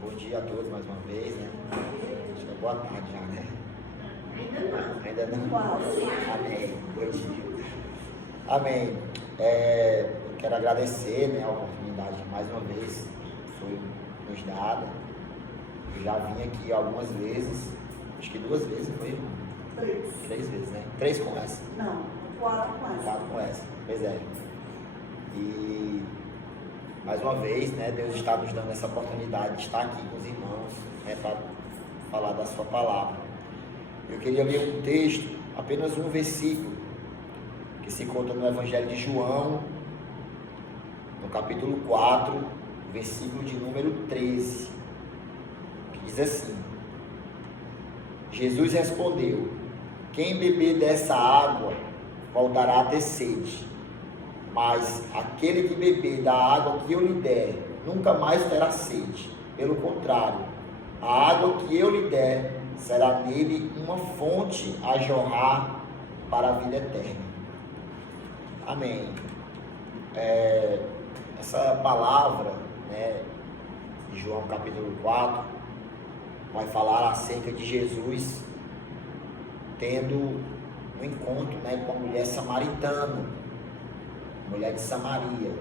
Bom dia a todos mais uma vez, né? Acho que é boa tarde já, né? Ainda não. Amém. Bom dia. Amém. Eu quero agradecer, né, a oportunidade que mais uma vez foi nos dada. Eu já vim aqui algumas vezes, acho que 2 vezes, foi, irmão? 3 vezes, né? 3 com essa. Não, 4 com essa. 4 com essa, pois é. E mais uma vez, né, Deus está nos dando essa oportunidade de estar aqui com os irmãos, né, para falar da sua palavra. Eu queria ler um texto, apenas um versículo, que se encontra no Evangelho de João, no capítulo 4, versículo de número 13, que diz assim: Jesus respondeu: quem beber dessa água voltará a ter sede, mas aquele que beber da água que eu lhe der, nunca mais terá sede. Pelo contrário, a água que eu lhe der será nele uma fonte a jorrar para a vida eterna. Amém. Essa palavra, né, de João capítulo 4, vai falar acerca de Jesus tendo um encontro, né, com a mulher samaritana, mulher de Samaria.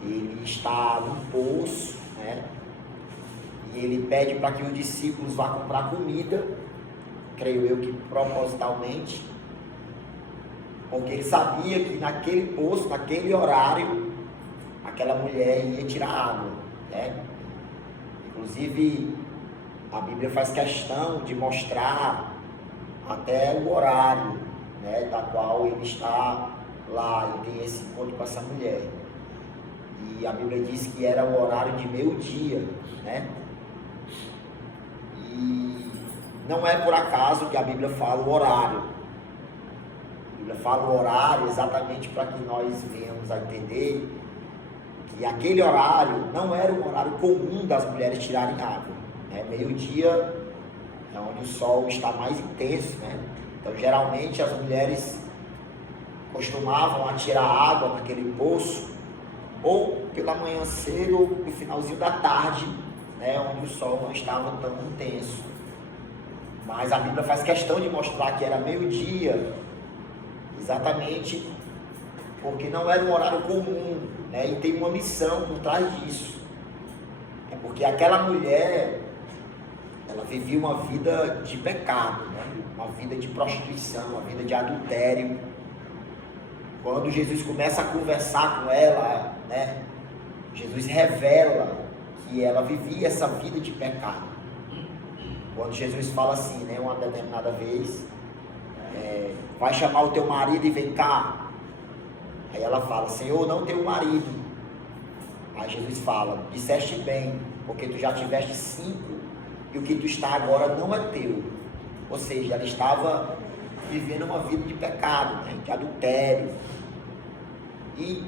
Ele está num poço, né, e ele pede para que os discípulos vá comprar comida, creio eu que propositalmente, porque ele sabia que naquele poço, naquele horário, aquela mulher ia tirar água, né? Inclusive, a Bíblia faz questão de mostrar até o horário, né, da qual ele está lá e tem esse encontro com essa mulher. E a Bíblia diz que era o horário de meio-dia, né? E não é por acaso que a Bíblia fala o horário. A Bíblia fala o horário exatamente para que nós venhamos a entender que aquele horário não era um horário comum das mulheres tirarem água, né? Meio-dia é onde o sol está mais intenso, né? Então, geralmente, as mulheres costumavam a tirar água naquele poço, ou pela manhã cedo, ou no finalzinho da tarde, né, onde o sol não estava tão intenso. Mas a Bíblia faz questão de mostrar que era meio-dia, exatamente porque não era um horário comum, né, e tem uma missão por trás disso. É porque aquela mulher, ela vivia uma vida de pecado, né, uma vida de prostituição, uma vida de adultério. Quando Jesus começa a conversar com ela, né, Jesus revela que ela vivia essa vida de pecado. Quando Jesus fala assim, né, uma determinada vez, vai chamar o teu marido e vem cá. Aí ela fala: Senhor, não tenho marido. Aí Jesus fala: disseste bem, porque tu já tiveste 5 e o que tu está agora não é teu. Ou seja, ela estava vivendo uma vida de pecado, né, de adultério. E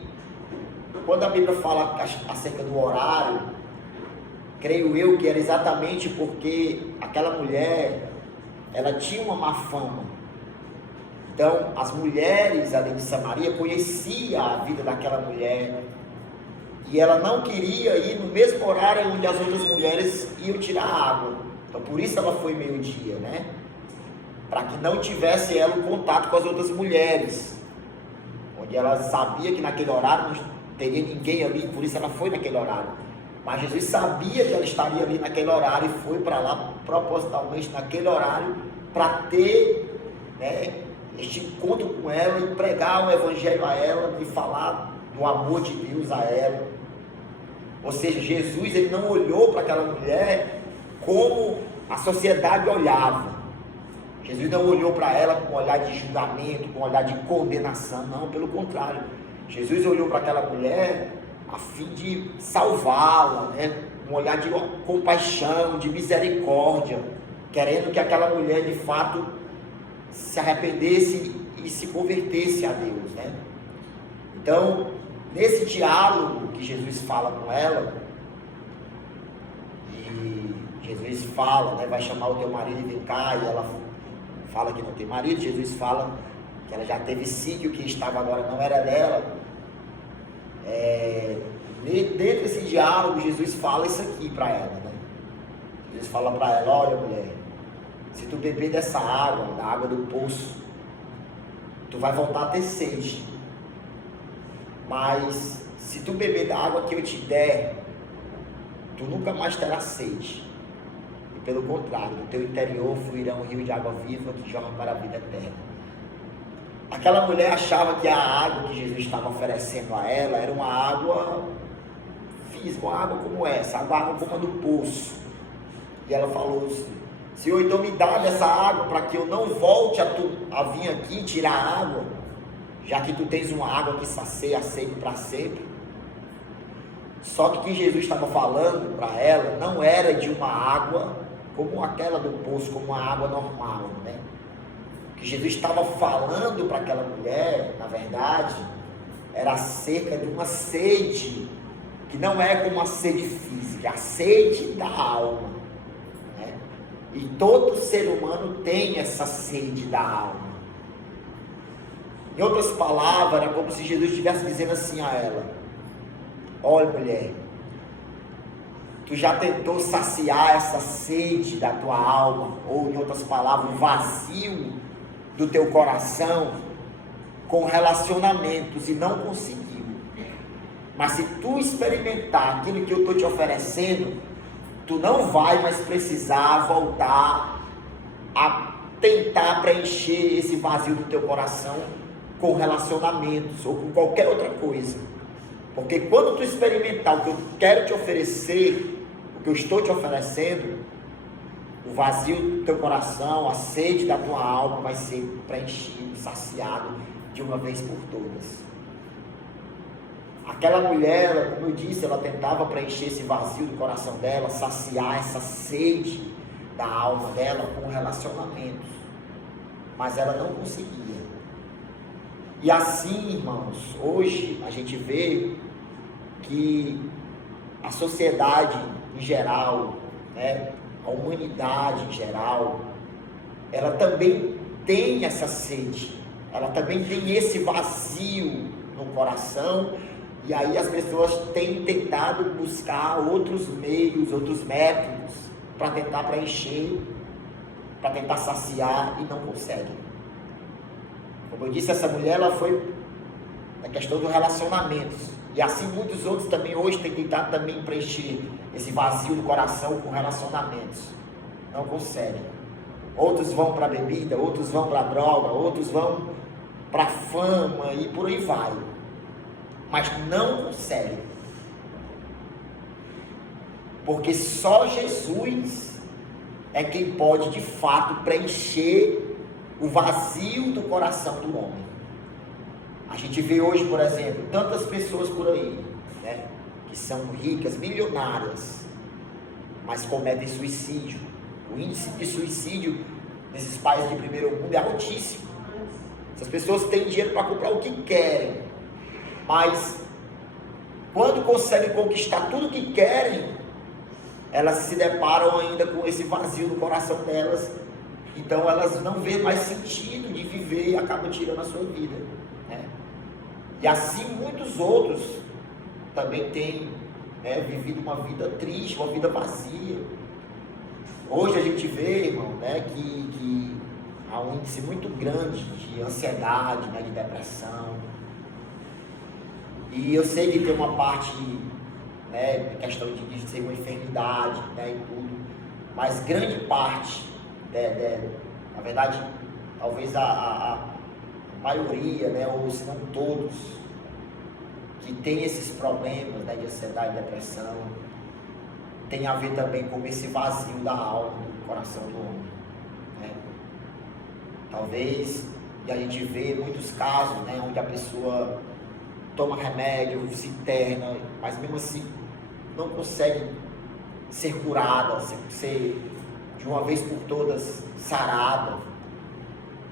quando a Bíblia fala acerca do horário, creio eu que era exatamente porque aquela mulher, ela tinha uma má fama. Então, as mulheres ali de Samaria conheciam a vida daquela mulher, e ela não queria ir no mesmo horário onde as outras mulheres iam tirar água. Então, por isso ela foi meio-dia, né? Para que não tivesse ela um contato com as outras mulheres, onde ela sabia que naquele horário não teria ninguém ali, por isso ela foi naquele horário. Mas Jesus sabia que ela estaria ali naquele horário e foi para lá propositalmente naquele horário para ter, né, este encontro com ela e pregar o evangelho a ela e falar do amor de Deus a ela. Ou seja, Jesus, ele não olhou para aquela mulher como a sociedade olhava. Jesus não olhou para ela com um olhar de julgamento, com um olhar de condenação, não, pelo contrário. Jesus olhou para aquela mulher a fim de salvá-la, né? Um olhar de compaixão, de misericórdia, querendo que aquela mulher de fato se arrependesse e se convertesse a Deus, né? Então, nesse diálogo que Jesus fala com ela, e Jesus fala, né, vai chamar o teu marido e vem cá, e ela fala que não tem marido. Jesus fala que ela já teve 5 e o que estava agora não era dela. Dentro desse diálogo, Jesus fala isso aqui para ela, né? Jesus fala para ela: olha, mulher, se tu beber dessa água, da água do poço, tu vai voltar a ter sede. Mas se tu beber da água que eu te der, tu nunca mais terás sede. E pelo contrário, do teu interior fluirá um rio de água viva que jorra para a vida eterna. Aquela mulher achava que a água que Jesus estava oferecendo a ela era uma água física, uma água como essa, água como a do poço. E ela falou assim: Senhor, então me dá dessa água para que eu não volte a vir aqui tirar água, já que tu tens uma água que sacia a sede para sempre. Só que o que Jesus estava falando para ela não era de uma água como aquela do poço, como uma água normal, né? O que Jesus estava falando para aquela mulher, na verdade, era acerca de uma sede, que não é como uma sede física, é a sede da alma, né? E todo ser humano tem essa sede da alma. Em outras palavras, era como se Jesus estivesse dizendo assim a ela: olha, mulher, tu já tentou saciar essa sede da tua alma, ou em outras palavras, o vazio do teu coração com relacionamentos e não conseguiu. Mas se tu experimentar aquilo que eu estou te oferecendo, tu não vai mais precisar voltar a tentar preencher esse vazio do teu coração com relacionamentos ou com qualquer outra coisa. Porque quando tu experimentar o que eu quero te oferecer, o que eu estou te oferecendo, o vazio do teu coração, a sede da tua alma vai ser preenchido, saciado de uma vez por todas. Aquela mulher, como eu disse, ela tentava preencher esse vazio do coração dela, saciar essa sede da alma dela com relacionamentos, mas ela não conseguia. E assim, irmãos, hoje a gente vê que a sociedade em geral, né, a humanidade em geral, ela também tem essa sede, ela também tem esse vazio no coração, e aí as pessoas têm tentado buscar outros meios, outros métodos para tentar preencher, para tentar saciar, e não conseguem. Como eu disse, essa mulher, ela foi na questão dos relacionamentos, e assim muitos outros também hoje têm tentado também preencher esse vazio do coração com relacionamentos, não conseguem. Outros vão para a bebida, outros vão para a droga, outros vão para a fama e por aí vai, mas não conseguem, porque só Jesus é quem pode de fato preencher o vazio do coração do homem. A gente vê hoje, por exemplo, tantas pessoas por aí, né, que são ricas, milionárias, mas cometem suicídio. O índice de suicídio nesses países de primeiro mundo é altíssimo. Essas pessoas têm dinheiro para comprar o que querem, mas quando conseguem conquistar tudo o que querem, elas se deparam ainda com esse vazio no coração delas. Então elas não vêem mais sentido de viver e acabam tirando a sua vida, né? E assim muitos outros também têm, né, vivido uma vida triste, uma vida vazia. Hoje a gente vê, irmão, né, que há um índice muito grande de ansiedade, né, de depressão. E eu sei que tem uma parte, né, questão de ser uma enfermidade, né, e tudo, mas grande parte, na verdade, talvez a maioria, né, ou se não todos, que tem esses problemas, né, de ansiedade e depressão, tem a ver também com esse vazio da alma, do coração do homem, né? Talvez, e a gente vê muitos casos, né, onde a pessoa toma remédio, se interna, mas mesmo assim não consegue ser curada, ser de uma vez por todas sarada,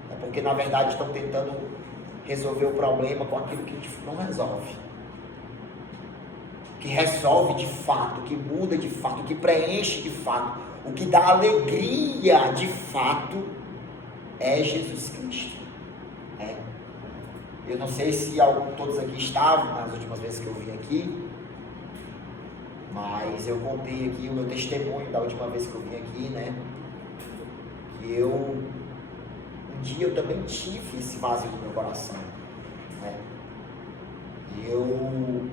é porque na verdade estão tentando resolver o problema com aquilo que não resolve. Que resolve de fato, que muda de fato, que preenche de fato, o que dá alegria de fato é Jesus Cristo, né? Eu não sei se todos aqui estavam nas últimas vezes que eu vim aqui, Mas eu contei aqui o meu testemunho da última vez que eu vim aqui, né? Que um dia eu também tive esse vazio no meu coração, né? E eu,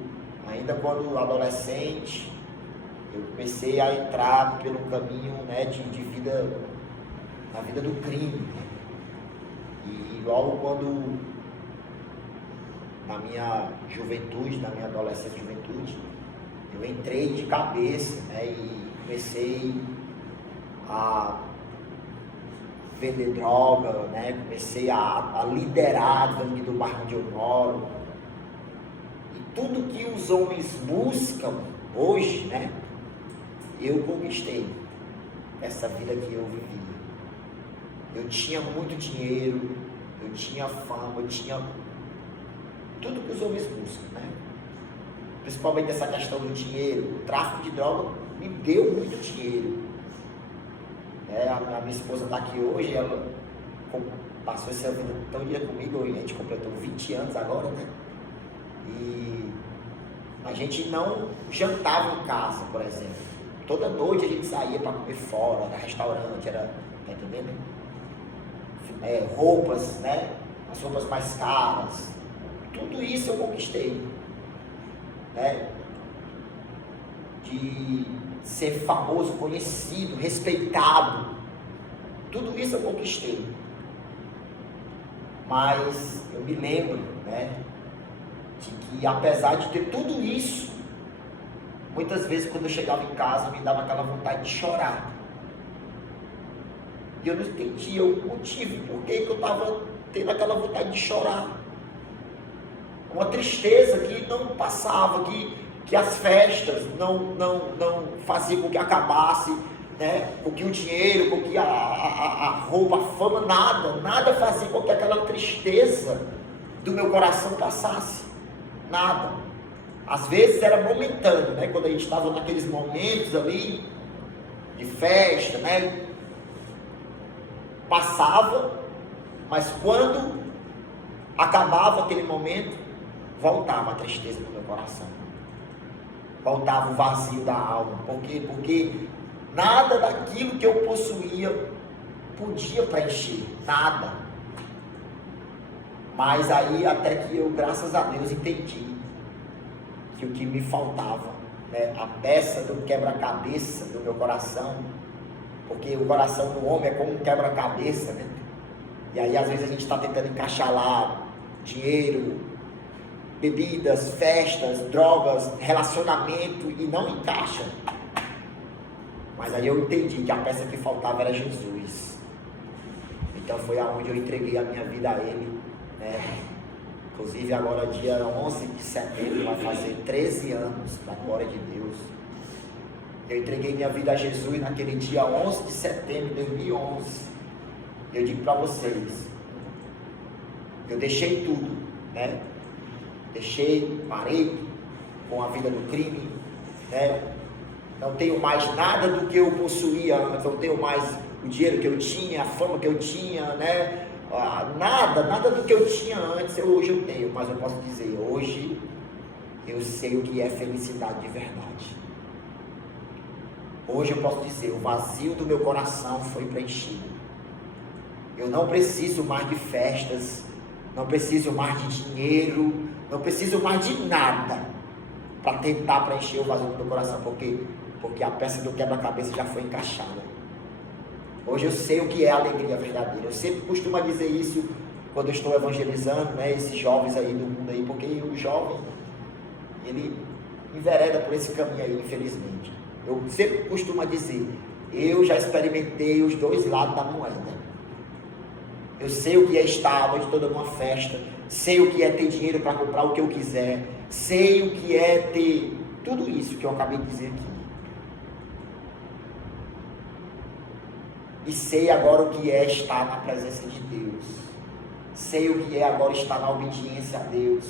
ainda quando adolescente, eu comecei a entrar pelo caminho, né, de vida, na vida do crime, né? E logo quando, na minha juventude, na minha adolescência e juventude, eu entrei de cabeça, né, e comecei a vender droga, né, comecei a liderar a gangue do bairro onde eu moro. E tudo que os homens buscam hoje, né, eu conquistei essa vida que eu vivia. Eu tinha muito dinheiro, eu tinha fama, eu tinha tudo que os homens buscam, né? Principalmente essa questão do dinheiro. O tráfico de droga me deu muito dinheiro. A minha esposa está aqui hoje, ela passou essa vida tão dia comigo, a gente completou 20 anos agora, né? E a gente não jantava em casa, por exemplo. Toda noite a gente saía para comer fora, era restaurante, era, tá entendendo? Roupas, né? As roupas mais caras. Tudo isso eu conquistei, né? De ser famoso, conhecido, respeitado. Tudo isso eu conquistei. Mas eu me lembro, né, de que apesar de ter tudo isso, muitas vezes quando eu chegava em casa me dava aquela vontade de chorar. E eu não entendia o motivo, por que eu estava tendo aquela vontade de chorar. Uma tristeza que não passava, que as festas não faziam com que acabasse, né? Com que o dinheiro, com que a roupa, a fama, nada fazia com que aquela tristeza do meu coração passasse. Nada. Às vezes era momentâneo, né? Quando a gente estava naqueles momentos ali de festa, né? Passava, mas quando acabava aquele momento, voltava a tristeza do meu coração, voltava o vazio da alma. Por quê? Porque nada daquilo que eu possuía podia preencher, nada. Mas aí até que eu, graças a Deus, entendi que o que me faltava, né, a peça do quebra-cabeça do meu coração, porque o coração do homem é como um quebra-cabeça, né? E aí às vezes a gente está tentando encaixar lá dinheiro, bebidas, festas, drogas, relacionamento, e não encaixa. Mas aí eu entendi que a peça que faltava era Jesus. Então foi aonde eu entreguei a minha vida a Ele, né? Inclusive agora dia 11 de setembro vai fazer 13 anos, da glória de Deus. Eu entreguei minha vida a Jesus naquele dia 11 de setembro de 2011. Eu digo para vocês, eu deixei tudo, né? Parei com a vida do crime, né? Não tenho mais nada do que eu possuía antes, não tenho mais o dinheiro que eu tinha, a fama que eu tinha, né? Nada do que eu tinha antes, hoje eu tenho, mas eu posso dizer, hoje eu sei o que é felicidade de verdade. Hoje eu posso dizer, o vazio do meu coração foi preenchido. Eu não preciso mais de festas, não preciso mais de dinheiro, não preciso mais de nada para tentar preencher o vazio do meu coração, porque a peça do quebra-cabeça já foi encaixada. Hoje eu sei o que é a alegria verdadeira. Eu sempre costumo dizer isso quando eu estou evangelizando, né, esses jovens aí do mundo aí, porque o jovem, ele envereda por esse caminho aí, infelizmente. Eu sempre costumo dizer, eu já experimentei os dois lados da moeda. Eu sei o que é estar a noite toda numa festa, sei o que é ter dinheiro para comprar o que eu quiser, sei o que é ter tudo isso que eu acabei de dizer aqui. E sei agora o que é estar na presença de Deus. Sei o que é agora estar na obediência a Deus.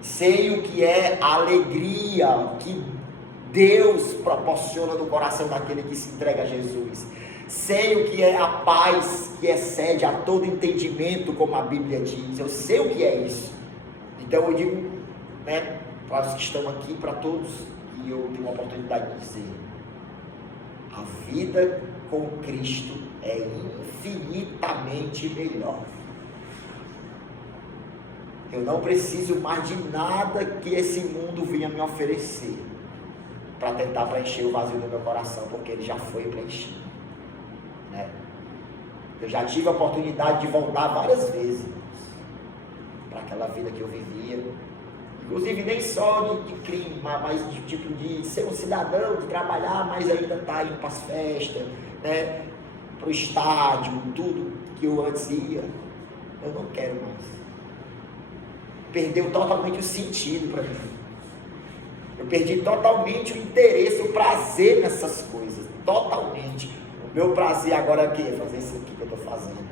Sei o que é a alegria que Deus proporciona no coração daquele que se entrega a Jesus. Sei o que é a paz que excede a todo entendimento, como a Bíblia diz. Eu sei o que é isso. Então eu digo, né, para os que estão aqui, para todos que e eu tenho a oportunidade de dizer: a vida com Cristo é infinitamente melhor. Eu não preciso mais de nada que esse mundo venha me oferecer para tentar preencher o vazio do meu coração, porque ele já foi preenchido, né? Eu já tive a oportunidade de voltar várias vezes para aquela vida que eu vivia, inclusive nem só de crime, mas de tipo de ser um cidadão, de trabalhar, mas ainda estar indo para as festas, né? Para o estádio, tudo que eu antes ia. Eu não quero mais. Perdeu totalmente o sentido para mim. Eu perdi totalmente o interesse, o prazer nessas coisas, totalmente. O meu prazer agora é o quê? É fazer isso aqui que eu estou fazendo.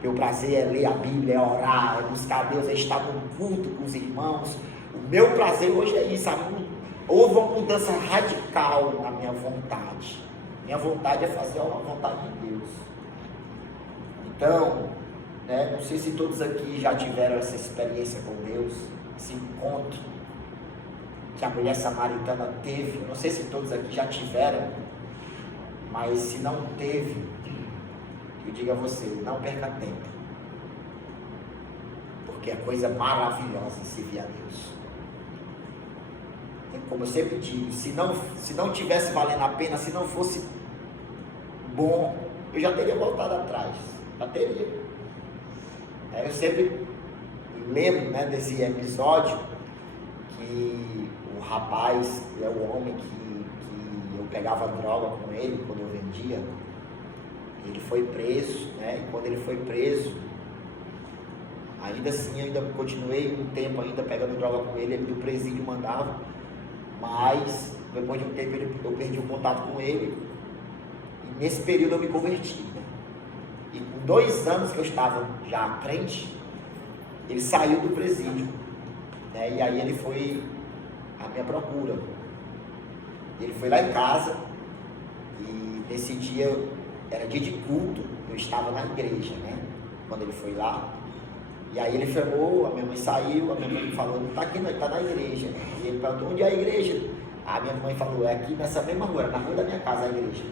Meu prazer é ler a Bíblia, é orar, é buscar Deus, é estar no culto com os irmãos. O meu prazer hoje é isso. Houve uma mudança radical na minha vontade. Minha vontade é fazer a vontade de Deus. Então, né, não sei se todos aqui já tiveram essa experiência com Deus, esse encontro que a mulher samaritana teve. Não sei se todos aqui já tiveram, mas se não teve, eu digo a você, não perca tempo, porque é coisa maravilhosa servir a Deus. E como eu sempre digo, se não tivesse valendo a pena, se não fosse bom, eu já teria voltado atrás, já teria. Eu sempre lembro, né, desse episódio que o rapaz, é o homem que eu pegava droga com ele quando eu vendia, ele foi preso, né? E quando ele foi preso, ainda assim, ainda continuei um tempo ainda pegando droga com ele do presídio mandava, mas depois de um tempo eu perdi o contato com ele, e nesse período eu me converti, né? E com 2 anos que eu estava já crente, ele saiu do presídio, né? E aí ele foi à minha procura. Ele foi lá em casa, e nesse dia era dia de culto, eu estava na igreja, né? Quando ele foi lá, e aí ele chamou, a minha mãe saiu, a minha mãe falou: não está aqui não, está na igreja. E ele perguntou: onde é a igreja? A minha mãe falou: é aqui nessa mesma rua, na rua da minha casa a igreja.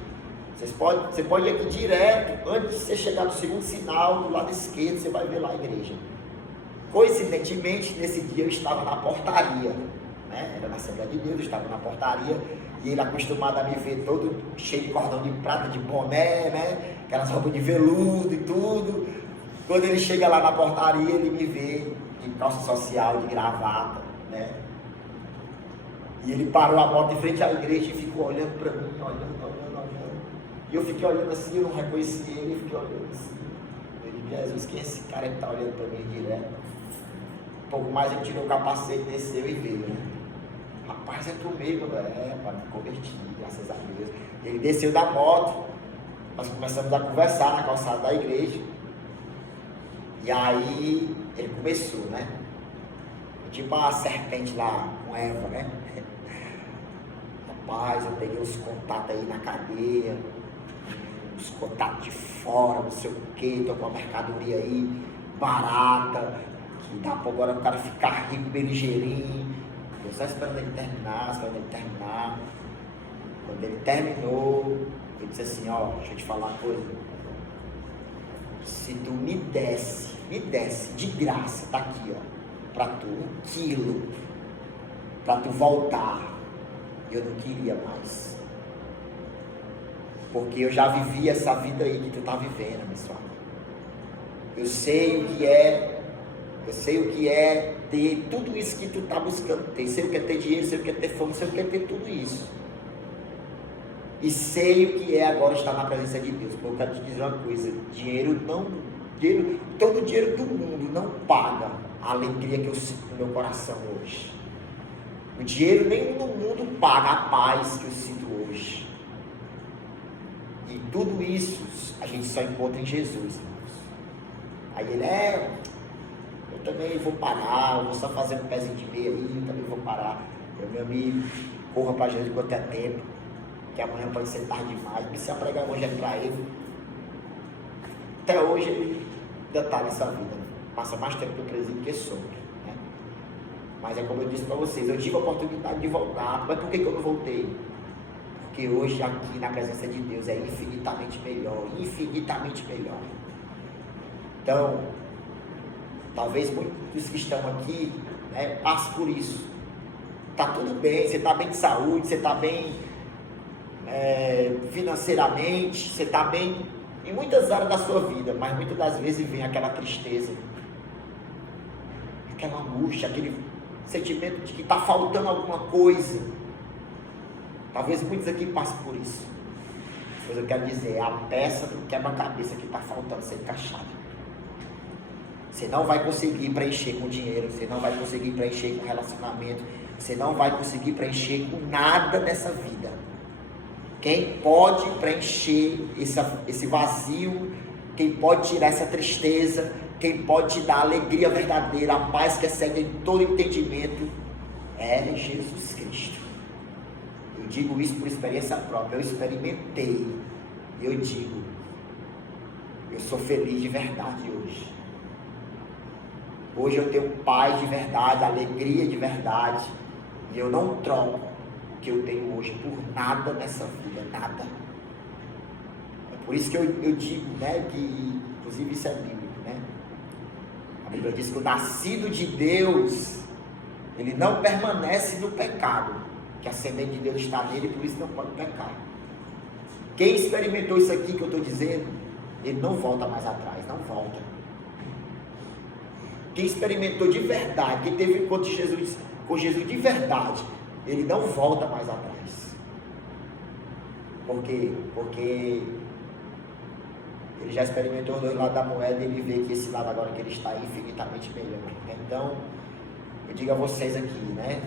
Você pode ir aqui direto, antes de você chegar no segundo sinal, do lado esquerdo, você vai ver lá a igreja. Coincidentemente, nesse dia eu estava na portaria, né? Era na Assembleia de Deus, eu estava na portaria, e ele acostumado a me ver todo cheio de cordão de prata, de boné, né? Aquelas roupas de veludo e tudo. Quando ele chega lá na portaria, ele me vê de calça social, de gravata, né? E ele parou a moto em frente à igreja e ficou olhando para mim, olhando. E eu fiquei olhando assim, eu não reconheci ele, eu fiquei olhando assim. Eu disse: Jesus, quem é esse cara que está olhando para mim direto? Um pouco mais ele tirou o capacete, desceu e veio, né? Rapaz, é tu mesmo, velho. Para me convertir, graças a Deus. Ele desceu da moto, nós começamos a conversar na calçada da igreja. E aí ele começou, né? Tipo a serpente lá com Eva, né? Rapaz, eu peguei os contatos aí na cadeia, os contatos de fora, não sei o que, tô com uma mercadoria aí barata, que dá pra agora o cara ficar rico, beligeirinho. Eu só esperando ele terminar, Quando ele terminou, ele disse assim: ó, deixa eu te falar uma coisa. Se tu me desse de graça, tá aqui, ó, pra tu 1 quilo, pra tu voltar, eu não queria mais. Porque eu já vivi essa vida aí que tu tá vivendo, pessoal. Eu sei o que é ter tudo isso que tu tá buscando ter. Sei o que é ter dinheiro, sei o que é ter fome, sei o que é ter tudo isso. E sei o que é agora estar na presença de Deus. Porque eu quero te dizer uma coisa: todo o dinheiro do mundo não paga a alegria que eu sinto no meu coração hoje. O dinheiro nem no mundo paga a paz que eu sinto hoje. E tudo isso a gente só encontra em Jesus, irmãos. Aí ele: eu também vou parar, eu vou só fazer um pezinho de meia aí, eu também vou parar. Meu amigo, corra para Jesus enquanto é tempo, que amanhã pode ser tarde demais. Precisa pregar o evangelho para ele. Até hoje ele ainda está nessa vida, né? Passa mais tempo no presídio que solto, né? Mas é como eu disse para vocês, eu tive a oportunidade de voltar. Mas por que eu não voltei? Porque hoje aqui na presença de Deus é infinitamente melhor, infinitamente melhor. Então, talvez muitos que estão aqui, né, passem por isso. Está tudo bem, você está bem de saúde, você está bem financeiramente, você está bem em muitas áreas da sua vida, mas muitas das vezes vem aquela tristeza, aquela angústia, aquele sentimento de que está faltando alguma coisa. Talvez muitos aqui passem por isso. Mas eu quero dizer, é a peça do quebra-cabeça que está faltando ser encaixada. Você não vai conseguir preencher com dinheiro, você não vai conseguir preencher com relacionamento, você não vai conseguir preencher com nada nessa vida. Quem pode preencher esse vazio, quem pode tirar essa tristeza, quem pode te dar a alegria verdadeira, a paz que excede todo entendimento, é Jesus Cristo. Eu digo isso por experiência própria, eu experimentei, e eu digo, eu sou feliz de verdade hoje. Hoje eu tenho paz de verdade, alegria de verdade, e eu não troco o que eu tenho hoje por nada nessa vida, nada. É por isso que eu digo, né, que, inclusive isso é bíblico, né? A Bíblia diz que o nascido de Deus, ele não permanece no pecado, que a semente de Deus está nele, por isso não pode pecar. Quem experimentou isso aqui que eu estou dizendo, ele não volta mais atrás, não volta. Quem experimentou de verdade, quem teve encontro com Jesus de verdade, ele não volta mais atrás. Por quê? Porque ele já experimentou os dois lados da moeda e ele vê que esse lado agora que ele está é infinitamente melhor. Então, eu digo a vocês aqui, né?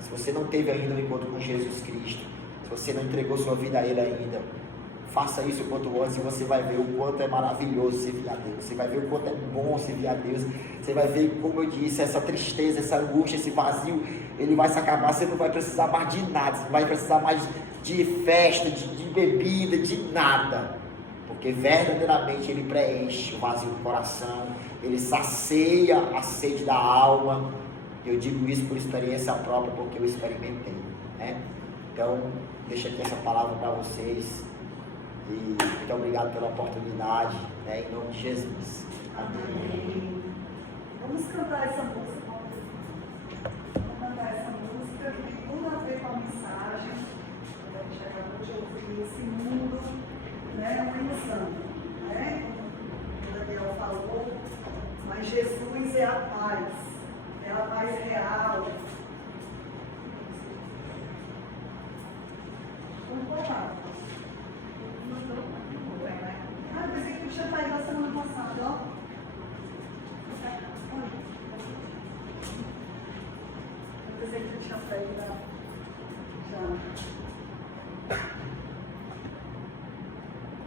Se você não teve ainda um encontro com Jesus Cristo, se você não entregou sua vida a Ele ainda, faça isso o quanto antes e você vai ver o quanto é maravilhoso servir a Deus. Você vai ver o quanto é bom servir a Deus. Você vai ver, como eu disse, essa tristeza, essa angústia, esse vazio, ele vai se acabar. Você não vai precisar mais de nada. Você não vai precisar mais de festa, de bebida, de nada. Porque verdadeiramente ele preenche o vazio do coração. Ele sacia a sede da alma. Eu digo isso por experiência própria, porque eu experimentei, né? Então, deixa aqui essa palavra para vocês. E muito obrigado pela oportunidade, né? Em nome de Jesus. Amém. Vamos cantar essa música. Vamos cantar essa música que tem tudo a ver com a mensagem que a gente acabou de ouvir. Esse mundo, né, é uma ilusão, né? Como o Daniel falou, mas Jesus é a paz. É a paz real. Vamos colocar. Ah, eu pensei que o já está aí da semana passada, ó. Eu pensei que eu tinha saído da... Já.